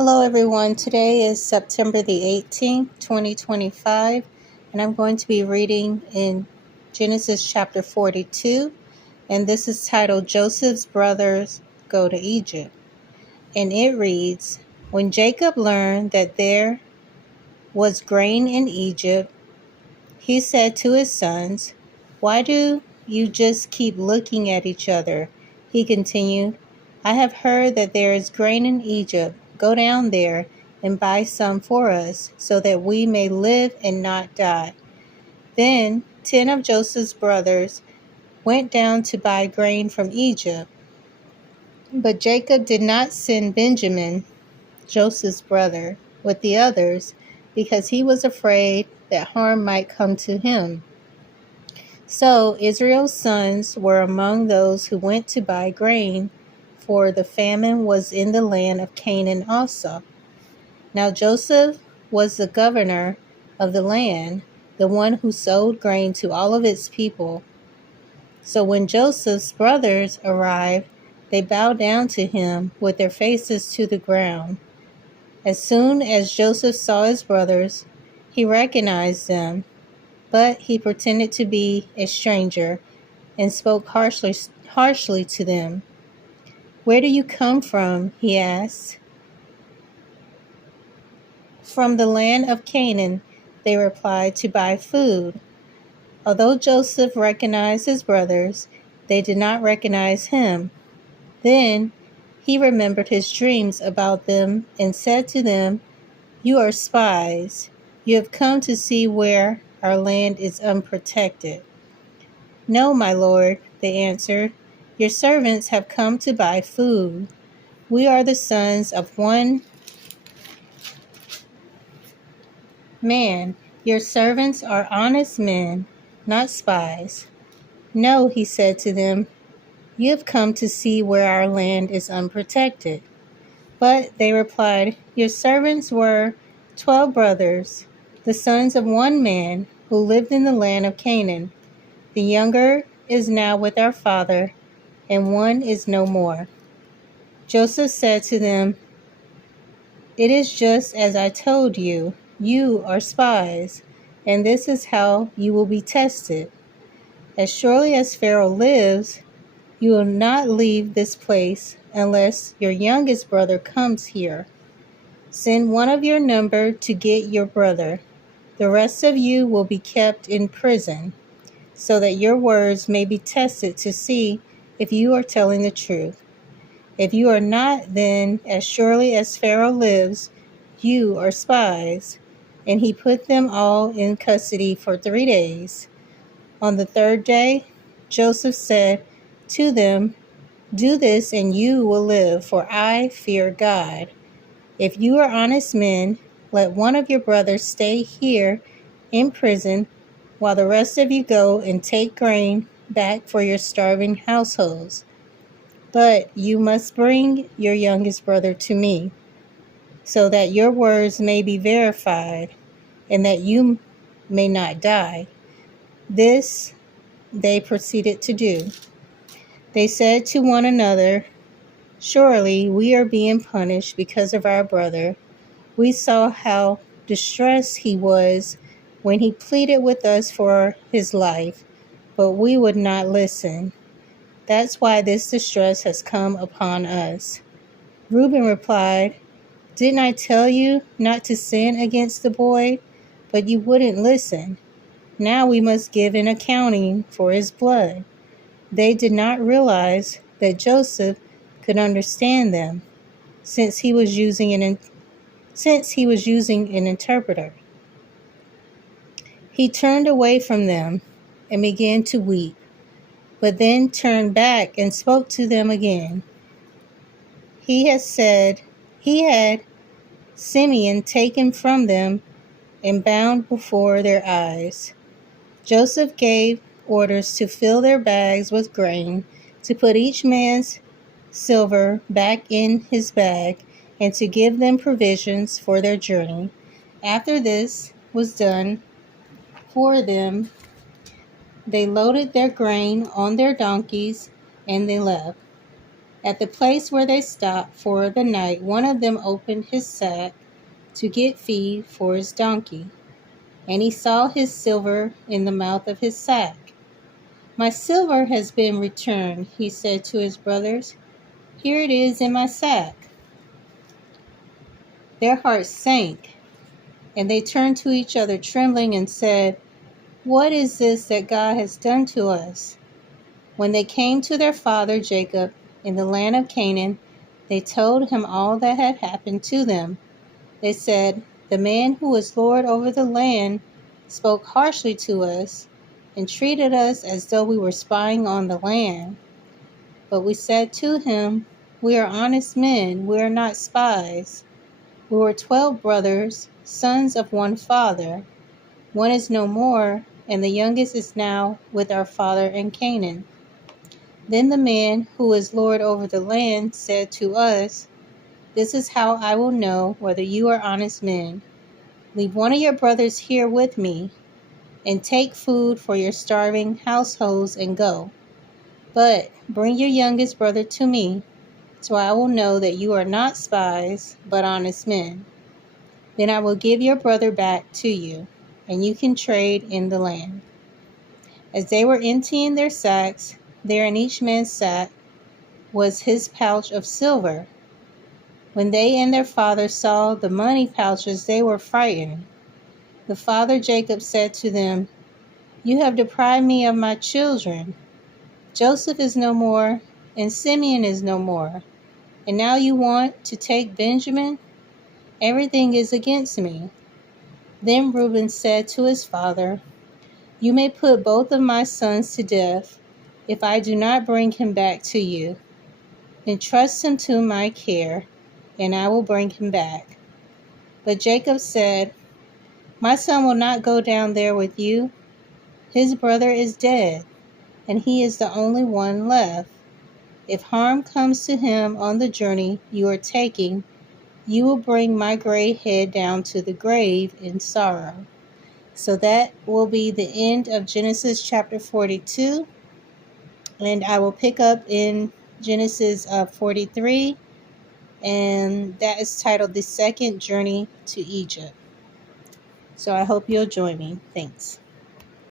Hello, everyone. Today is September the 18th, 2025, and I'm going to be reading in Genesis chapter 42, and this is titled Joseph's Brothers Go to Egypt. And it reads, When Jacob learned that there was grain in Egypt, he said to his sons, "Why do you just keep looking at each other?" He continued, "I have heard that there is grain in Egypt. Go down there and buy some for us, so that we may live and not die." Then 10 of Joseph's brothers went down to buy grain from Egypt. But Jacob did not send Benjamin, Joseph's brother, with the others, because he was afraid that harm might come to him. So Israel's sons were among those who went to buy grain, for the famine was in the land of Canaan also. Now Joseph was the governor of the land, the one who sold grain to all of its people. So when Joseph's brothers arrived, they bowed down to him with their faces to the ground. As soon as Joseph saw his brothers, he recognized them, but he pretended to be a stranger and spoke harshly to them. "Where do you come from?" he asked. "From the land of Canaan," they replied, "to buy food." Although Joseph recognized his brothers, they did not recognize him. Then he remembered his dreams about them and said to them, "You are spies. You have come to see where our land is unprotected." "No, my lord," they answered. "Your servants have come to buy food. We are the sons of one man. Your servants are honest men, not spies." "No," he said to them, "you have come to see where our land is unprotected." But they replied, "Your servants were 12 brothers, the sons of one man, who lived in the land of Canaan. The younger is now with our father, and one is no more." Joseph said to them, "It is just as I told you. You are spies, and this is how you will be tested. As surely as Pharaoh lives, you will not leave this place unless your youngest brother comes here. Send one of your number to get your brother. The rest of you will be kept in prison, so that your words may be tested to see if you are telling the truth. If you are not, then as surely as Pharaoh lives, you are spies." And he put them all in custody for 3 days. On the third day, Joseph said to them, "Do this and you will live, for I fear God. If you are honest men, let one of your brothers stay here in prison while the rest of you go and take grain back for your starving households. But you must bring your youngest brother to me, so that your words may be verified and that you may not die." This they proceeded to do. They said to one another, "Surely we are being punished because of our brother. We saw how distressed he was when he pleaded with us for his life, but we would not listen. That's why this distress has come upon us." Reuben replied, "Didn't I tell you not to sin against the boy? But you wouldn't listen. Now we must give an accounting for his blood." They did not realize that Joseph could understand them, since he was using an interpreter. He turned away from them and began to weep, but then turned back and spoke to them again. He had Simeon taken from them and bound before their eyes. Joseph gave orders to fill their bags with grain, to put each man's silver back in his bag, and to give them provisions for their journey. After this was done for them, they loaded their grain on their donkeys and they left. At the place where they stopped for the night, one of them opened his sack to get feed for his donkey, and he saw his silver in the mouth of his sack. "My silver has been returned," he said to his brothers. "Here it is in my sack." Their hearts sank, and they turned to each other trembling and said, "What is this that God has done to us?" When they came to their father Jacob in the land of Canaan, they told him all that had happened to them. They said, "The man who is Lord over the land spoke harshly to us and treated us as though we were spying on the land. But we said to him, 'We are honest men, we are not spies. We were 12 brothers, sons of one father. One is no more, and the youngest is now with our father in Canaan.' Then the man who is Lord over the land said to us, 'This is how I will know whether you are honest men. Leave one of your brothers here with me, and take food for your starving households and go. But bring your youngest brother to me, so I will know that you are not spies, but honest men. Then I will give your brother back to you, and you can trade in the land.' As they were emptying their sacks, there in each man's sack was his pouch of silver. When they and their father saw the money pouches, they were frightened. The father Jacob said to them, 'You have deprived me of my children. Joseph is no more, and Simeon is no more. And now you want to take Benjamin? Everything is against me.' Then Reuben said to his father, 'You may put both of my sons to death if I do not bring him back to you. Entrust him to my care, and I will bring him back.' But Jacob said, 'My son will not go down there with you. His brother is dead, and he is the only one left. If harm comes to him on the journey you are taking, you will bring my gray head down to the grave in sorrow.'" So that will be the end of Genesis chapter 42. And I will pick up in Genesis 43. And that is titled The Second Journey to Egypt. So I hope you'll join me. Thanks.